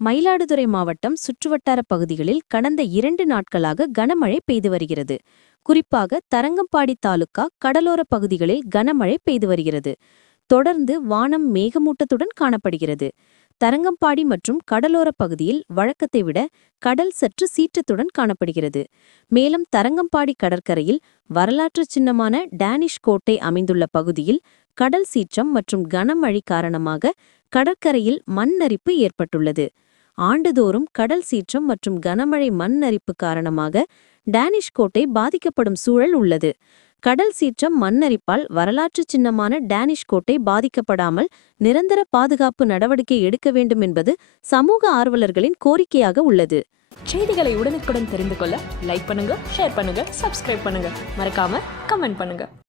மயிலாடுதுறை மாவட்டம் சுற்றுவட்டார பகுதிகளில் கடந்த இரண்டு நாட்களாக கனமழை பெய்து வருகிறது. குறிப்பாக தரங்கம்பாடி தாலுகா கடலோர பகுதிகளில் கனமழை பெய்து வருகிறது. தொடர்ந்து வானம் மேகமூட்டத்துடன் காணப்படுகிறது. தரங்கம்பாடி மற்றும் கடலோர பகுதியில் வழக்கத்தை விட கடல் சற்று சீற்றத்துடன் காணப்படுகிறது. மேலும் தரங்கம்பாடி கடற்கரையில் வரலாற்று சின்னமான டேனிஷ் கோட்டை அமைந்துள்ள பகுதியில் கடல் சீற்றம் மற்றும் கனமழை காரணமாக கடற்கரையில் மண்ணரிப்பு ஏற்பட்டுள்ளது. ஆண்டுதோறும் கடல் சீற்றம் மற்றும் கனமழை மண் அரிப்பு காரணமாக டேனிஷ் கோட்டை பாதிக்கப்படும் சூழல் உள்ளது. கடல் சீற்றம் மண்ணரிப்பால் வரலாற்று சின்னமான டேனிஷ் கோட்டை பாதிக்கப்படாமல் நிரந்தர பாதுகாப்பு நடவடிக்கை எடுக்க வேண்டும் என்பது சமூக ஆர்வலர்களின் கோரிக்கையாக உள்ளது. செய்திகளை உடனுக்குடன் தெரிந்து கொள்ள லைக் பண்ணுங்க ஷேர் பண்ணுங்க சப்ஸ்கிரைப் பண்ணுங்க. மறக்காம கமெண்ட் பண்ணுங்க.